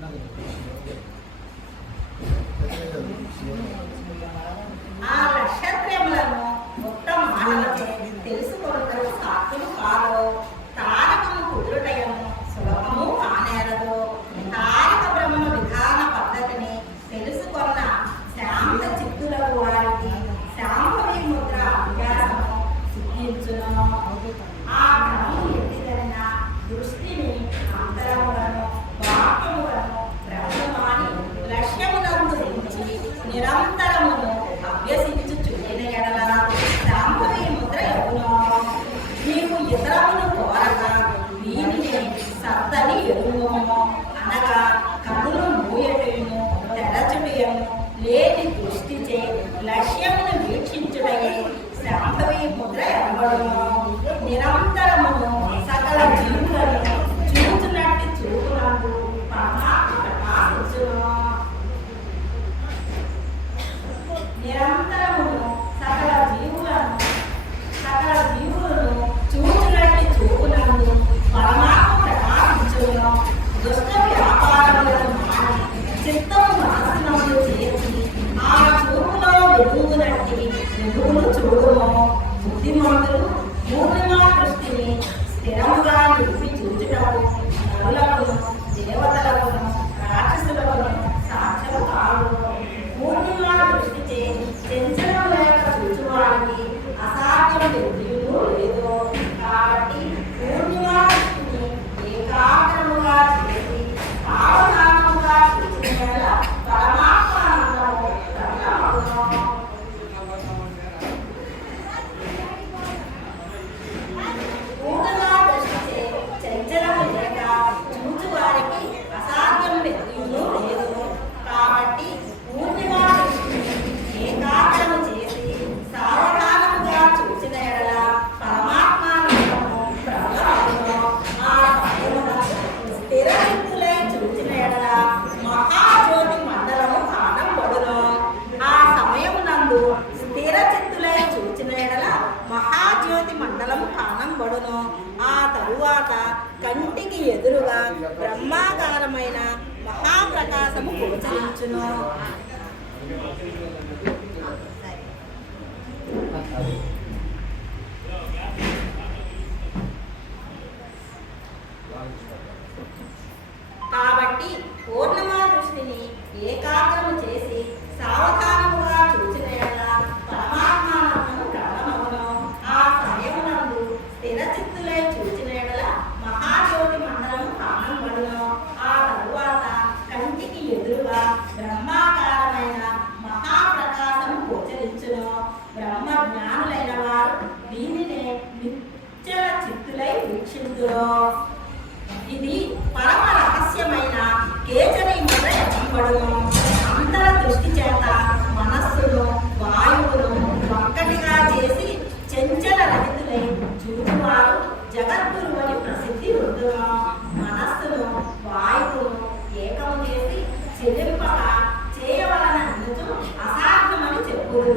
ఆ నక్షత్రములను మొత్తం మాటలతో తెలుసుకొనుటకు సాధ్యము కాదు. తారకము కుదురుటయము సులభము కానేరదు. తారక బ్రహ్మ విధాన పద్ధతిని తెలుసుకొన్న శాంత చిత్తులకు వారికి శాంభవి ముద్ర అభ్యాసము సిద్ధించును. ఆ క్రమము ఎట్టిదైన దృష్టిని అంతరములను వాక్యములను బ్రహ్మమాని లక్ష్యమునందు ఉంచి నిరంతరమును అభ్యసించుచున్న ఎడల శాంభవి ముద్ర ఎగును. నీవు ఇతరమును కోరగా దీనిని సత్తని ఎరువును అనగా కన్నులు మూయటయును తెరచుటయము లేని దృష్టిచే లక్ష్యమును వీక్షించుటయే శాంభవి ముద్ర ఎనబడును. నిరంతరమును సకల జీవులను చూచునట్టి చూపునందు పరమాత్మ ప్రకాశించును. నిరంతరమును సకల జీవులను చూచునట్టి చూపునందు పరమాత్మ ప్రకాశించును. దుష్ట వ్యాపారములను మాని చిత్తము మనస్సునందు చేసి ఆ చూపులో వెలుగునట్టి వెలుగును చూడుము. బుద్ధిమంతులు పూర్ణిమా దృష్టిని స్థిరముగా నిలిపి చూచుటకు నరులకును దేవతలకును రాక్షసులకును సాధ్యము కాదు. పూర్ణిమా దృష్టిచే చెంచలం లేక చూచువానికి అసాధ్యం ఎదురు లేదు. కాబట్టి పూర్ణిమా దృష్టిని ఏకాగ్రముగా చేసి సావధానముగా చూసిన పరమాత్మ ఆనందము ప్రకటమగును. పూర్ణిమా దృష్టిచే చంచలము లేక చూచువారికి అసాధ్యం ఎదురు లేదు. కాబట్టి పూర్ణిమా దృష్టిని ఏకాగ్రము చేసి సావధానముగా చూసిన ఎడల పరమాత్మానందము ప్రబలమగును. ఆ సమయమునందు స్థిర చిత్తులై చూచిన ఎడల మహాజ్యోతి మండలము కానంబడును. ఆ సమయమునందు స్థిర చిత్తులై చూచిన ఎడల మహాజ్యోతి మండలము కానంబడును. ఆ తరువాత కంటికి ఎదురుగా బ్రహ్మాకారమైన మహాప్రకాశము గోచరించును. కాబట్టి పూర్ణిమా దృష్టిని ఏకాగ్రము చేసి సావధానముగా చూచిన ఎడల పరమాత్మానందము ప్రబలమగును. ఆ సమయమునందు స్థిర చిత్తులై చూచిన ఎడల మహాజ్యోతి మండలము కానంబడును. ఆ తరువాత కంటికి ఎదురుగా బ్రహ్మాకారమైన మహాప్రకాశము గోచరించును. బ్రహ్మ జ్ఞానులైన వారు దీనినే నిశ్చల చిత్తులై వీక్షించును. ఇది పరమ రహస్యమైన కేచని ముద్ర ఎనబడును. అంతర దృష్టి చేత మనస్సును వాయువును ఒక్కటిగా చేసి చంచల రహితులై చూచువారు జగద్గురు అని ప్రసిద్ధి ఉండును. మనస్సును వాయువును ఏకము చేసి చెల్లింపక చేయవలన అసాధ్యమని చెప్పుదు.